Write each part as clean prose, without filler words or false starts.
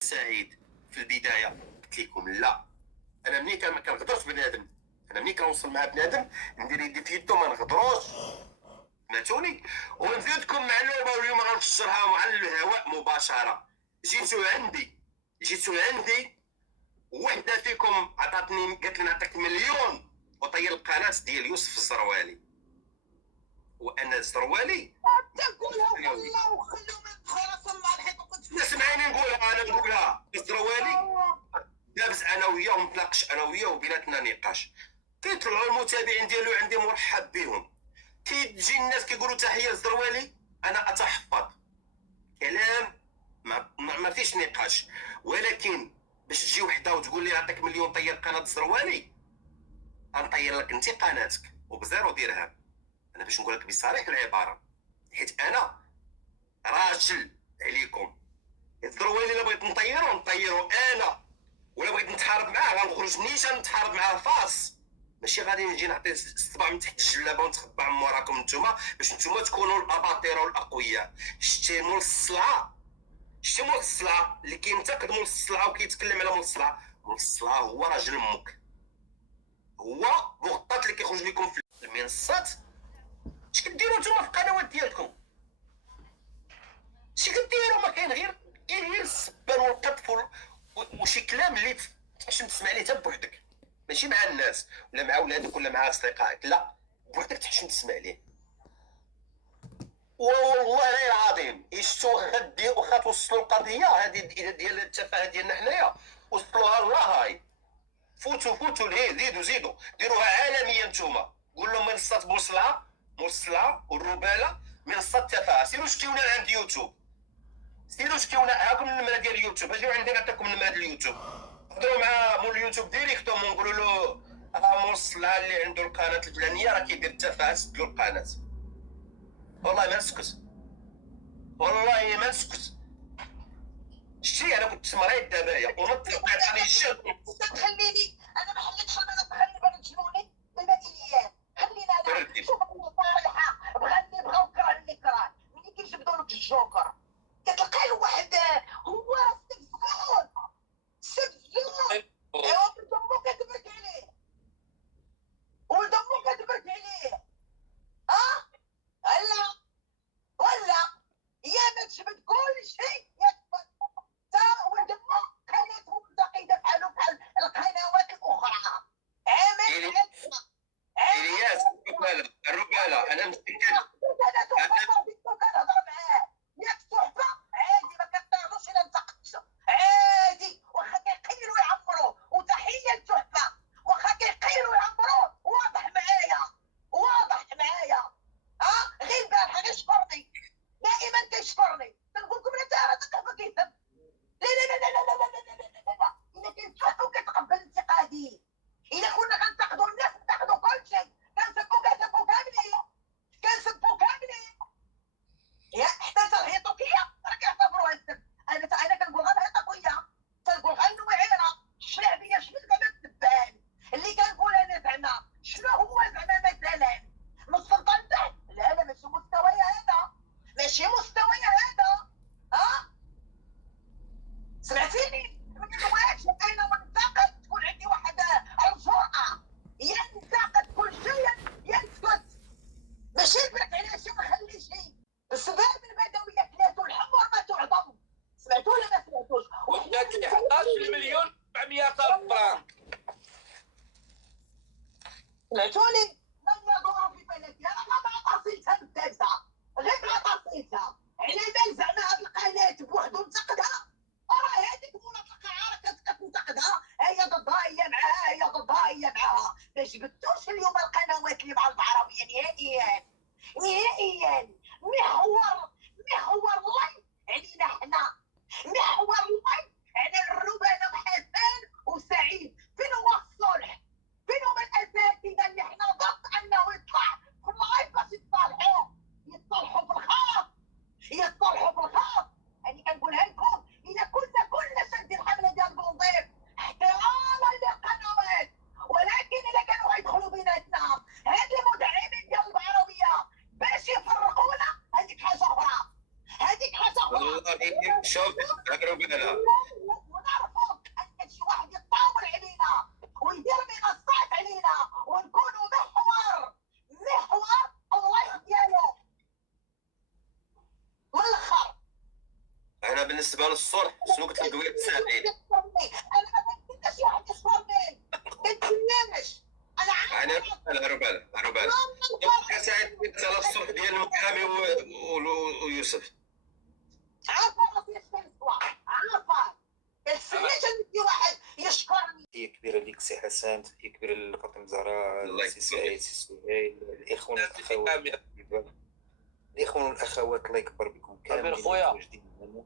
سعيد في البدايه قلت لكم لا، انا ملي كنهضرش بنادم، انا ملي كنوصل مع بنادم ندير يدي في يدو ما نهضروش، سمعتوني. ونزيدكم معلومه واليوم غنفسرها على الهواء مباشره. جيتو عندي وحده فيكم عطاتني، قالت لي نعطيك مليون وطير القناه ديال يوسف الزروالي، وانا الزروالي تقولها والله وخلوا من خلاص مع الحيط وكنت سمعيني نقولها الزروالي دابز انا وياه ونتناقش انا وياه وبيناتنا نقاش، كيطلعوا المتابعين ديالو عندي مرحب بهم، كيجي الناس كيقولوا تحيه الزروالي، انا اتحفظ كلام ما فيش نقاش. ولكن باش تجي وحده وتقول لي نعطيك مليون طير قناه الزروالي، غنطير لك انت قناتك وبزيرو درهم. انا باش نقول لك بصريح العباره، حيت انا راجل عليكم. الزروالي الا بغيت نطيرو انا، ولا بغيت نتحارب معاه غنخرج نيشان نتحارب معاه فاس، ماشي غادي نجي نعطي الصباع من تحت الجلابه ونتخبى من وراكم نتوما باش نتوما تكونوا الاباطره والاقوياء. شتي مول الصلعه اللي كينتقد مول الصلعه وكيتكلم على مول الصلعه هو راجل امك، هو مغطات اللي كيخرج لكم في المنصات. اش كديروا نتوما في القنوات ديالكم؟ اش كديروا؟ ما كاين غير السبان والقطف وشي كلام اللي تحشم تسمع ليه حتى بوحدك، ماشي مع الناس ولا مع ولادك ولا مع اصدقائك، لا بوحدك تحشم تسمع ليه. والله العظيم شفتوا واخا توصلوا القضيه هذه ديال التفاهه ديالنا حنايا، وصلوها الله هاي، فوتوا ليه، زيدوا ديروها عالميا نتوما. قول لهم منصات مرسلة والرباله منصات تفاهه، سيروا شتيونا عند يوتيوب، سيروا شتيونا، هاكم النمره ديال اليوتيوب، اجيو عندي نعطيكم النمره ديال اليوتيوب، هضروا مع مول اليوتيوب ديريكتوم ونقولوا له مرسلة اللي عنده القناه الفلانيه راه كيدير التفاهه، سدوا القناه. والله ما نسكت، والله ما نسكت. شتي انا كنت مريض دابايا ونطلق عطاني الشاب. تخليني انا ما حليتش انا تخلي بغا تجنوني بالبديهيات، خلينا انا شوف صراحه بغاو كرهني كره ملي كيجبدوا لك الجوكر كتلقى له واحد هو سبزون ايوا ولد امو كتبرك عليه، ولد امو كتبرك عليه ولا يا ما تجبد كل شيء يكبر تا ولد امو قناته متقيده بحالو بحال القنوات الاخرى. الياس الرجاله انا مستنكر كنهضر معاه ياك تحفه عادي، ما كنطيروش الا انتقدتو عادي، واخا كيقيروا يعمروا، وتحيه لتحفه واخا كيقيروا يعمروا واضح معايا غير البارحه غير شكرني، دائما كيشكرني، كنقول لكم انا تحفه كيفهم لا لا لا لا لا لا لا لا لا لا، الا كينتقدوا كتقبل انتقادي، الا كنا كنتقدوا الناس نتقدوا كل شيء، كنسبوا كاملين يا حتى الهيطوكيه راه كيعتبروها السب. انا كنقول غير الهيطوكيه، كنقول غير النويعيره الشعبيه، شنو زعما التبان اللي كنقول انا زعما شنو هو زعما مثلا مستوى تحت، لا ماشي مستوايا هذا، سمعتيني؟ ما كنواش انا منتقد تكون عندي واحد الجرأة ينتقد كل شيء ينسكت، ماشي يبرك على شي ما يخلي شي. الشباب البدويه كلاتو الحمر ما تعظم، سمعتوا ولا ما سمعتوش؟ وحدك 11 مليون 400 الف فرنك، سمعتوني؟ من يدور في بلدي انا ما عطاسيتها بالدازه، غير عطاسيتها على بال زعما هاد القناه بوحدو نتقدها، راه هذيك مولا القاعه كتنتقدها، هي ضدها هي معاها، هي ضدها هي معاها، ما جبدتوش اليوم القنوات اللي مع العربيه نهائيا محور الله علينا حنا، محور الله على الربانه وحسن وسعيد. فين هو الصلح؟ فين هما الاساتذه اللي حنا ضد انه يطلع في اللايف باش يتصالحوا في الخاص؟ يعني كنقولها لكم، الا كنا شادين الحمله ديال البوظيف احتراما للقنوات، ولكن الا كانوا غيدخلوا بيناتنا هاد المدعمين ديال العربيه باش يفرقونا، هذيك حاجه اخرى. والله شوف الرجاله بالنسبه للصلح شنو قلت لك قبيله سعيد؟ انا ما بديش واحد يصبرني ما تكلمش انا يعني عارفه عربال يا سعيد على الصلح ديال المحامي ويوسف. عارفه راسي شنو عارفه السنيش اللي واحد يشكرني. هي كبيره ليك سي حسن، هي كبيره لفاطمه زهراء، الله سي سعيد، سي سهيل، الاخوان والاخوات، امير الاخوان والاخوات، الله يكبر بكم كاملين. أمير خويا. متواجدين معنا.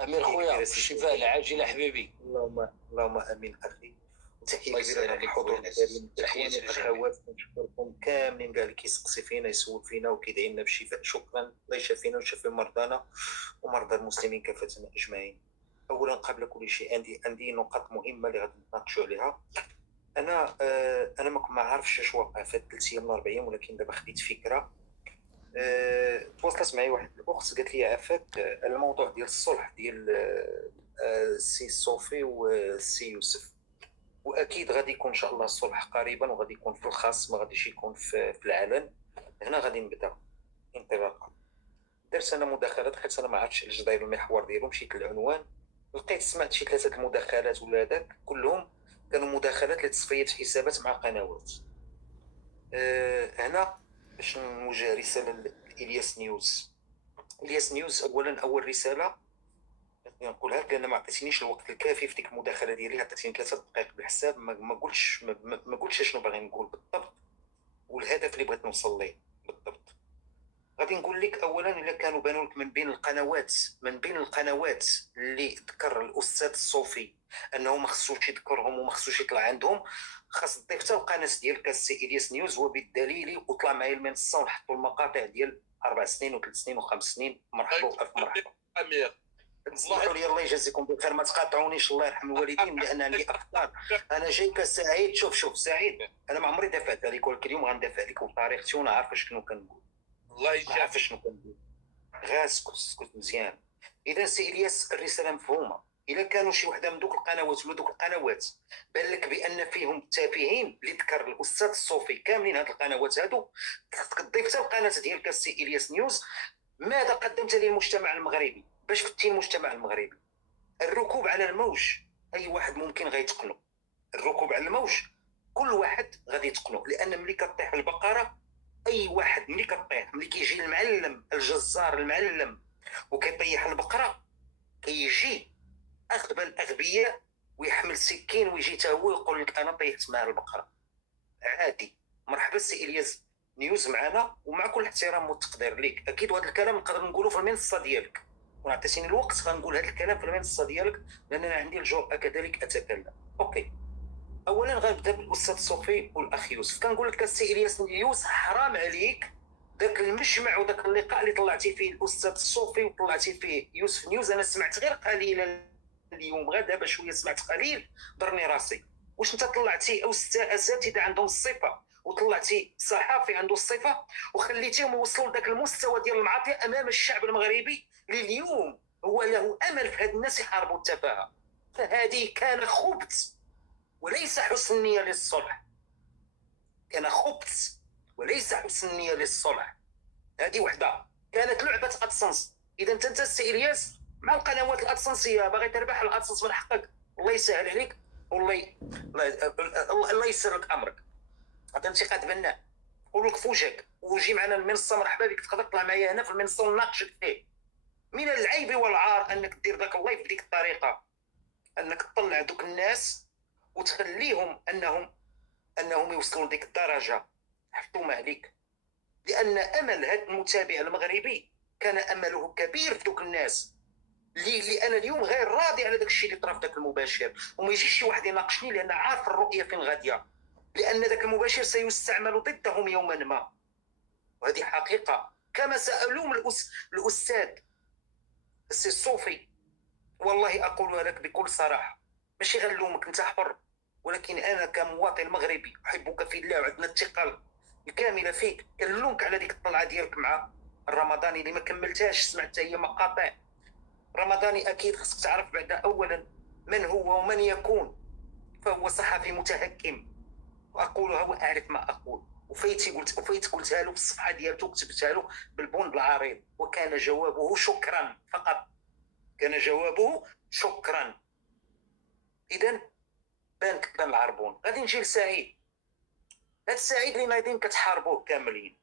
امير خويا كبيرة سي الشفاء سهيل. العاجل حبيبي. اللهم امين اخي. وتحيه الله كبيره يسهل عليك للحضور خويا. الكريم، تحية الاخوان للجميع. والاخوات، كنشكركم كاملين كاع اللي كيسقسي فينا يسول فينا وكيدعي لنا بالشفاء. شكرا، الله يشافينا ويشافي مرضانا ومرضى المسلمين كافه اجمعين. اولا قبل كل شيء عندي نقاط مهمه اللي غادي نتناقشوا عليها. انا ما عارفش اش وقع في 3 ايام 4 ايام، ولكن دابا خديت فكره. تواصلت معي واحد الاخت قالت لي عافاك الموضوع ديال الصلح ديال السي صوفي والسي يوسف، واكيد غادي يكون ان شاء الله الصلح قريبا، وغادي يكون في الخاص، ما غاديش يكون في العلن. هنا غادي نبدا انطلاقا. درت انا مداخلات حيت انا ما عرفتش علاش داير المحور ديالو، مشيت للعنوان لقيت سمعت شي 3 المداخلات ولا هذاك كلهم كانوا مداخلات لتصفيه حسابات مع قنوات. هنا باش نوجه رساله لإلياس نيوز. إلياس نيوز اولا اول رساله نقولها لك لان ما عطيتينيش الوقت الكافي في ديك المداخله ديالي، عطيتيني 3 دقائق بالحساب، ما قلتش شنو باغي نقول بالضبط والهدف اللي بغيت نوصل ليه بالضبط. غادي نقول لك اولا الا كانوا بانوا لك من بين القنوات اللي ذكر الاستاذ الصوفي انه ما خصوش يذكرهم وما خصوش يطلع عندهم، خاص تضيف حتى القناه ديالك السي إلياس نيوز، وبالدليل وطلع معايا المنصه ونحطوا المقاطع ديال 4 سنين و3 سنين و5 سنين. مرحبا والف مرحبا. امير تسمحوا لي الله يجازيكم بخير، ما تقاطعونيش الله يرحم الوالدين لان عندي اخطار. انا جاي كسعيد. شوف سعيد، انا ما عمري دافعت عليك، ولكن اليوم غندافع عليك بطريقتي وانا عارف شنو كنقول. الله ما عارف يجازيك. شنو كنقول. غير اسكت مزيان. اذا سي الياس الرساله مفهومه. اذا كانوا شي وحده من دوك القنوات ولا دوك القنوات بان لك بان فيهم تافهين اللي ذكر الاستاذ الصوفي كاملين هاد القنوات هادو، تضيف حتى القناه ديالك السي إلياس نيوز. ماذا قدمت للمجتمع المغربي؟ باش فتي المجتمع المغربي. الركوب على الموج اي واحد ممكن غيتقنو. الركوب على الموج كل واحد غادي يتقنو، لان ملي كطيح البقره اي واحد ملي كطيح، ملي كيجي المعلم الجزار المعلم وكيطيح البقره، كيجي اغبى الاغبياء ويحمل سكين ويجي تا هو يقول لك انا طيحت مع البقره. عادي. مرحبا سي إلياس نيوز معنا، ومع كل احترام والتقدير ليك اكيد وهذا الكلام نقدر نقوله في المنصه ديالك، وعطيتيني الوقت غنقول هذا الكلام في المنصه ديالك لان انا عندي الجرأه كذلك اتكلم. اوكي. اولا غنبدا بالاستاذ صوفي والاخ يوسف. كنقول لك السي إلياس نيوز حرام عليك ذاك المجمع وذاك اللقاء اللي طلعتي فيه الاستاذ الصوفي وطلعتي فيه يوسف نيوز. انا سمعت غير قليلا اليوم، غير دابا شويه سمعت قليل ضرني راسي. واش انت طلعتي او اساتذه عندهم الصفه وطلعتي صحافي عنده الصفه وخليتيهم يوصلوا لذاك المستوى ديال المعاطيه امام الشعب المغربي اللي اليوم هو له امل في هاد الناس يحاربوا التفاهه؟ فهذه كان خبث وليس حسن نيه للصلح. كان خبث وليس حسن نيه للصلح. هذه وحده كانت لعبه ادسنس. اذا انت السي إلياس مع القنوات الادسنسيه باغي تربح الادسنس من حقك، الله يسهل عليك الله يسر لك امرك. هذا انتقاد بناء. نقول لك فوجك وجي معنا المنصه، مرحبا بك، تقدر تطلع معايا هنا في المنصه ونناقشك فيه. من العيب والعار انك دير ذاك اللايف بديك الطريقه، انك تطلع دوك الناس وتخليهم انهم يوصلوا لديك الدرجه. حفتوم عليك، لان امل هذا المتابع المغربي كان امله كبير في دوك الناس اللي انا اليوم غير راضي على داك الشيء اللي طرا في داك المباشر، وما يجيش شي واحد يناقشني لان عارف الرؤيه فين غاديه، لان ذاك المباشر سيستعمل ضدهم يوما ما، وهذه حقيقه. كما سالوم الاستاذ السي الصوفي، والله اقولها لك بكل صراحه، ماشي غنلومك انت حر، ولكن انا كمواطن مغربي احبك في الله وعندنا الثقه الكامله فيك، كنلومك على ديك الطلعه ديالك مع الرمضاني اللي ما كملتهاش. سمعت هي مقاطع رمضاني. اكيد خصك تعرف بعد اولا من هو ومن يكون، فهو صحفي متهكم، واقولها واعرف ما اقول. وفيت قلتها له في الصفحه ديالته، كتبتها له بالبوند العريض، وكان جوابه شكرا فقط. كان جوابه شكرا. اذا بان العربون. غادي نجي لسعيد. هاد سعيد اللي نايضين كتحاربوه كاملين.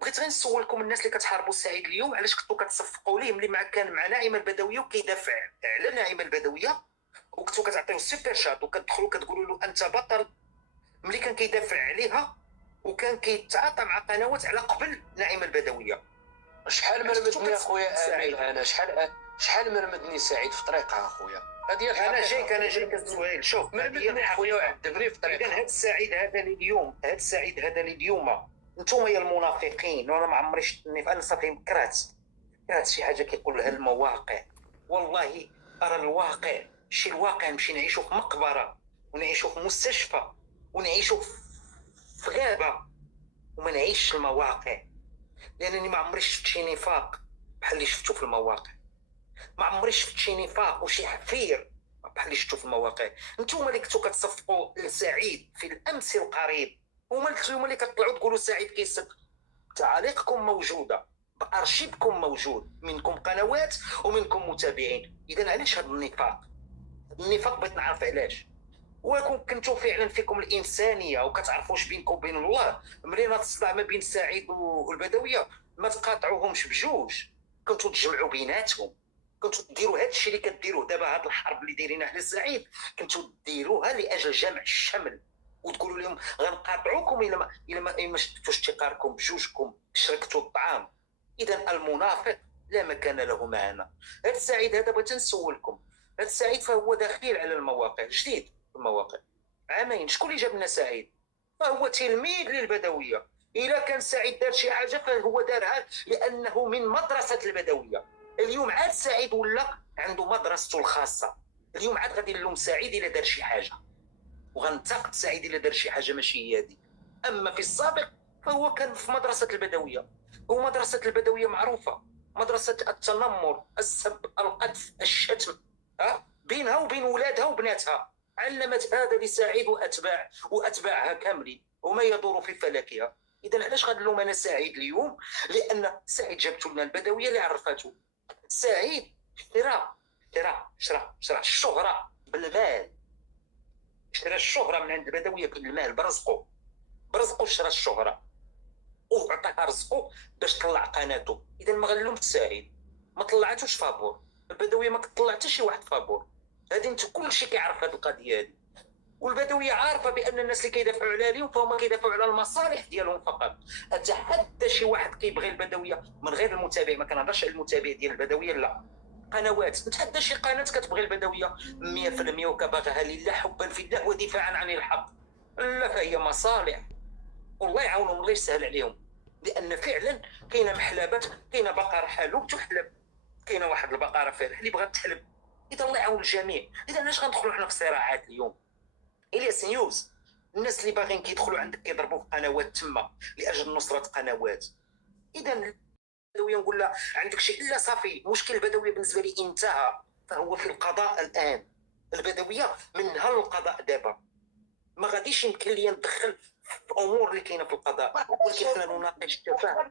بغيت غير نسولكم الناس اللي كتحاربوا سعيد اليوم علاش كنتو كتصفقوا ليه ملي كان مع ناعمه البدويه وكيدافع على ناعمه البدويه، وكنتو كتعطيو سوبر شات وكتدخلوا كتقولوا له انت بطل ملي كان كيدافع عليها وكان كيتعاطى مع قنوات على قبل ناعمه البدويه. شحال مرمدني اخويا امير، انا شحال مرمدني سعيد في طريقها اخويا. هذه الحقيقه. انا جايك السؤال. شوف مرمدني اخويا وعذبني في طريقها. اذا هاد السعيد هذا اللي اليوم نتوما يا المنافقين، وانا ما عمري شفتني فانا صافي كرهت شي حاجه كيقولها المواقع. والله ارى الواقع شي الواقع نمشي نعيشو في مقبره ونعيشو في مستشفى ونعيشو في غابه وما نعيش المواقع، لانني ما عمري شفت شي نفاق بحال اللي شفتو في المواقع. ما عمري شفت شي نفاق وشي حفير بحال اللي شفتو في المواقع. نتوما اللي كنتو كتصفقوا لسعيد في الامس القريب، هما اللي كتطلعوا تقولوا سعيد كيسب. تعاليقكم موجوده، بارشيفكم موجود، منكم قنوات ومنكم متابعين. اذا علاش هذا النفاق؟ بغيت نعرف علاش. وكون كنتو فعلا فيكم الانسانيه وكتعرفوش بينكم وبين الله، ملي تصدع ما بين سعيد والبدويه ما تقاطعوهمش بجوج، كنتو تجمعوا بيناتهم، كنتو ديروا هذا الشيء اللي كديروه دابا. هاد الحرب اللي دايرينها على سعيد كنتو ديروها لاجل جمع الشمل، وتقولوا لهم غنقاطعوكم الا ما شدتوش اشتقاركم بجوجكم شركتوا الطعام. اذا المنافق لا مكان له معنا. هاد سعيد هذا بغيت نسولكم، هاد سعيد فهو دخيل على المواقع، جديد في المواقع عامين. شكون اللي جاب لنا سعيد؟ فهو تلميذ للبدويه. اذا كان سعيد دار شي حاجه فهو دارها لانه من مدرسه البدويه. اليوم عاد سعيد ولا عنده مدرسته الخاصه. اليوم عاد غادي نلوم سعيد الا دار شي حاجه، وغنتقد سعيد الا دار شي حاجه ماشي هي هذه. اما في السابق فهو كان في مدرسه البدويه، ومدرسه البدويه معروفه، مدرسه التنمر، السب، القذف، الشتم، بينها وبين ولادها وبناتها. علمت هذا لسعيد واتباعها كاملين وما يدور في فلكها. اذا علاش غنلوم انا سعيد اليوم؟ لان سعيد جابت لنا البدويه اللي عرفته. سعيد شرا الشهره بالمال، شرا الشهره من عند البدويه بالمال، برزقو شرا الشهره وعطاها رزقو باش طلع قناته. اذا ما غنلومش سعيد، ما طلعتوش فابور. البدويه ما كطلع حتى شي واحد فابور. هذه انت كلشي كيعرف هذه القضيه هذه، والبدويه عارفه بان الناس اللي كيدافعوا على اليوم فهم كيدافعوا على المصالح ديالهم فقط. اتحدى شي واحد كيبغي البدويه من غير المتابع، ما كنهضرش على المتابع ديال البدويه، لا، قنوات. نتحدى شي قناه كتبغي البدويه 100% وكبغاها لله حبا في الله ودفاعا عن الحق، لا فهي مصالح. والله يعاونهم، الله يسهل عليهم، لان فعلا كاينه محلبات، كاينه بقره حلوب تحلب، كاينه واحد البقره فارح اللي بغات تحلب. اذا الله يعاون الجميع. اذا علاش غندخلوا حنا في صراعات اليوم؟ الياس نيوز، الناس اللي باغيين كيدخلوا عندك كيضربوا في قنوات تما لاجل نصره قنوات. اذا البدويه نقول لها عندك شي الا صافي. مشكل البدويه بالنسبه لي انتهى، فهو في القضاء الان. البدويه منها القضاء دابا، ما غاديش يمكن لي ندخل في امور اللي كاينه في القضاء، ولكن حنا نناقش التفاهم.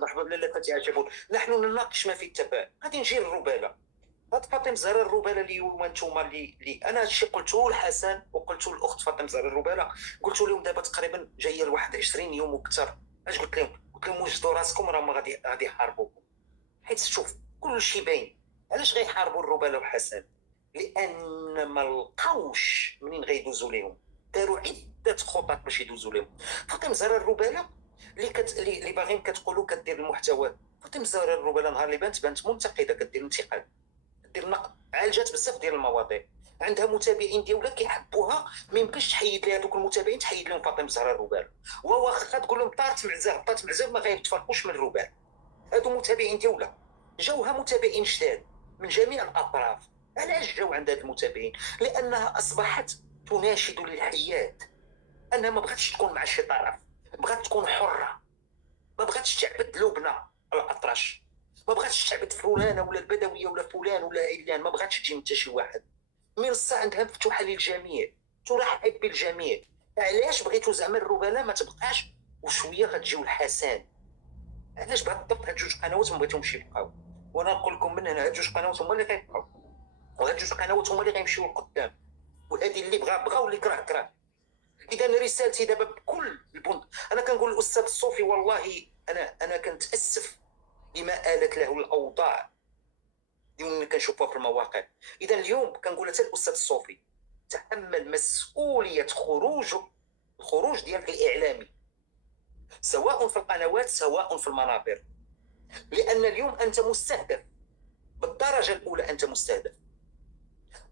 مرحبا لاله فتحي عجبون. نحن نناقش ما في التفاهم. غادي نجي للرباله. هاد فاطمه زهراء الرباله اليوم انتوما اللي انا هادشي قلته لحسن وقلته للاخت فاطمه زهراء الرباله، قلت لهم دابا تقريبا جايه ل 21 يوم وكثر. اش قلت لهم؟ وجدوا راسكم راه ما غادي يحاربوكم، حيت شوف كلشي باين. علاش غيحاربوا الرباله وحسن؟ لان ما لقاوش منين غيدوزوا لهم، داروا عده خطط باش يدوزوا لهم. فاطمه زهراء الرباله اللي باغيين كتقولوا كدير المحتوى، فاطمه زهراء الرباله نهار اللي بانت منتقده، كدير انتقاد، دير نقد، عالجات بزاف ديال المواضيع، عندها متابعين ديالها كيحبوها، ما يمكنش تحيد لها دوك المتابعين، تحيد لهم فاطمه زهراء الرباله. واخا تقول لهم طارت معزه ما غيتفرقوش من الرباله. هادو متابعين ديالها، جاوها متابعين جداد من جميع الاطراف. علاش جاو عند هاد المتابعين؟ لانها اصبحت تناشد للحياه، انها ما بغاتش تكون مع شي طرف، بغات تكون حره، ما بغاتش تعبد لبنى الاطرش، ما بغاتش تعبد فلانه ولا البدويه ولا فلان ولا علان، ما بغاتش تجي من حتى شي واحد. منصه عندها مفتوحه للجميع، ترحب بالجميع. علاش بغيتوا زعما الرباله ما تبقاش وشويه غتجيو الحسن؟ علاش بالضبط هاد جوج قنوات ما بغيتهمش يبقاو؟ وانا نقول لكم من هنا هاد جوج قنوات هما اللي غيبقاو، وهاد جوج قنوات هما اللي غيمشيو لقدام، وهذه اللي بغى واللي كره. اذا رسالتي دابا بكل البنط، انا كنقول الاستاذ الصوفي والله انا كنتاسف لما آلت له الاوضاع اللي كنشوفوها في المواقع. اذا اليوم كنقول حتى الاستاذ الصوفي تحمل مسؤوليه الخروج ديالك الاعلامي، سواء في القنوات سواء في المنابر، لان اليوم انت مستهدف بالدرجه الاولى، انت مستهدف.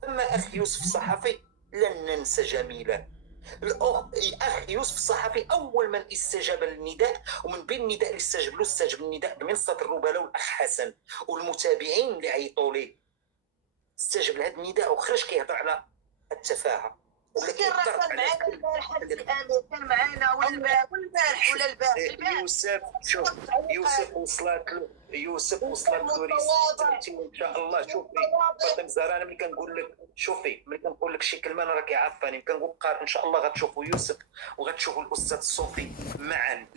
اما اخ يوسف الصحفي لن ننسى جميله. الاخ يوسف الصحفي اول من استجاب للنداء، ومن بين النداء اللي استجب النداء بمنصه الربلاء، والاخ حسن والمتابعين اللي عيطوا ليه، استجب لهذا النداء وخرج كيهضر على التفاهه ولا كان راه كيهضر كان على معنا البارح هذا الامير، كان معنا والبارح ولا البارح يوسف. شوف يوسف وصلت له رسالتي وان شاء الله. شوفي فاطمه الزهراء، انا ملي كنقول لك شوفي، ملي كنقول لك شي كلمه انا راه كيعرفاني، كنقول ان شاء الله غتشوفوا يوسف وغتشوفوا الاستاذ الصوفي معا.